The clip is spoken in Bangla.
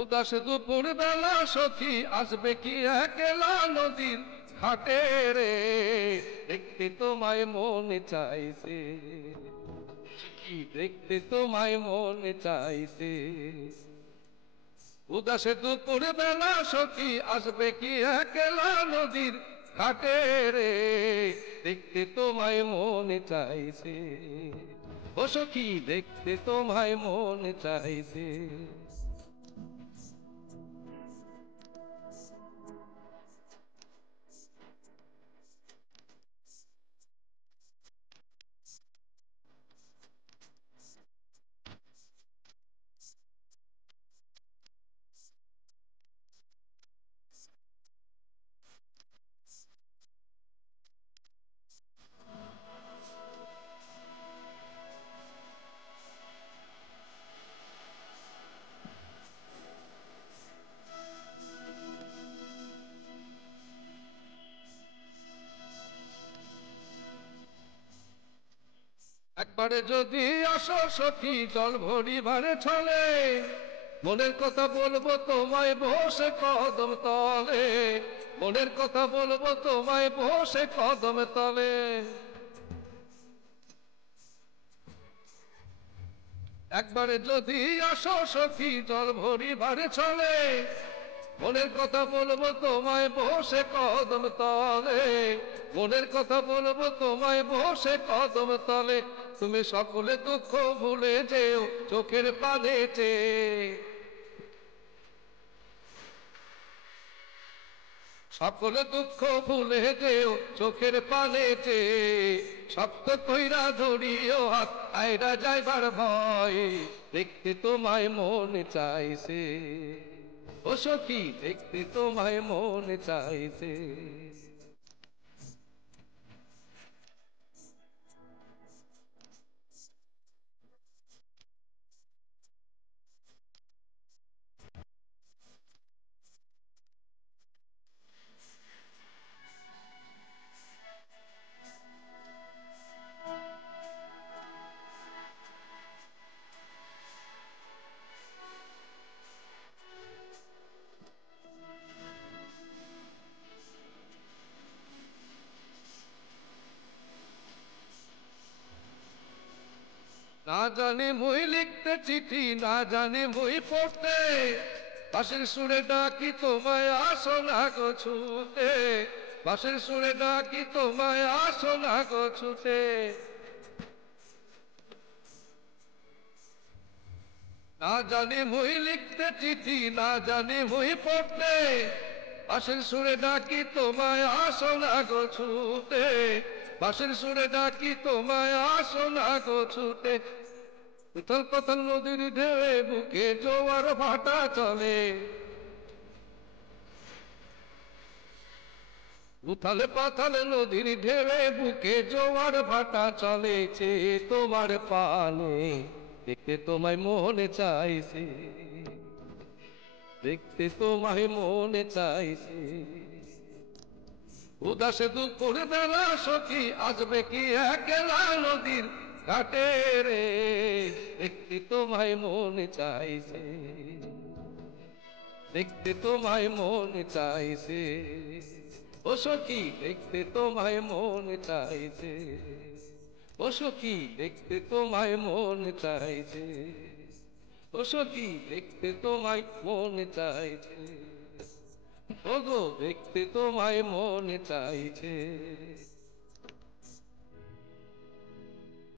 উদাস দুপুর বেলা সখী আসবে কি একলা নদীর ঘাটে রে, দেখতে তোমায় মনে চাইছে, কি দেখতে তোমায় মনে চাইছে। উদাস দুপুর বেলা সখী আসবে কি একলা নদীর ঘাটে রে, দেখতে তোমায় মনে চাইছে, ও সখী দেখতে তোমায় মনে চাইছে। একবারে যদি আসো সখী জল ভরিবারে ছলে, মনের কথা বলবো তোমায় বসে কদম তলে, মনের কথা বলবো তোমায় বসে কদম তলে। একবারে যদি আসো সখী জল ভরিবারে ছলে, মনের কথা বলবো তোমায় বসে কদম তলে, মনের কথা বলবো তোমায় বসে কদম তলে। তুমি সকলে দুঃখ ভুলে যেও চোখের পানেতে, সকলে দুঃখ ভুলে যেও চোখের পানেতে। শক্ত কইরা ধরিও হাত আইরা যাইবার ভয়, দেখতে তোমায় মনে চাইছে, ও সখী দেখতে তোমায় মনে চাইছে। না জানি মুই লিখতে চিঠি, না জানি মুই পড়তে, বাঁশির সুরে ডাকি তোমায় আসো না গো ছুটে, বাঁশির সুরে ডাকি তোমায় আসো না গো ছুটে। না জানি মুই লিখতে চিঠি, না জানি মুই পড়তে, বাঁশির সুরে ডাকি তোমায় আসো না গো ছুটে, বাঁশির সুরে ডাকি তোমায় আসো না গো ছুটে। উথল পাথল নদীর ঢেউয়ে বুকে জোয়ার ভাটা চলে, উথালে পাথালে নদীর ঢেউয়ে বুকে জোয়ার ভাটা চলেছে তোমার পানে, দেখতে তোমায় মনে চাইছে, দেখতে তোমায় মনে চাইছে। উদাসে দুপুর বেলা সখী আসবে কি একলা নদীর ঘাটে রে, দেখতে তোমায় মনে চাইছে, দেখতে তোমায় মনে চাইছে, ও সখী দেখতে তোমায় মনে চাইছে, ও সখী দেখতে তোমায় মনে চাইছে, ও সখী দেখতে তোমায় মনে চাইছে, ও গো দেখতে তোমায় মনে চাইছে।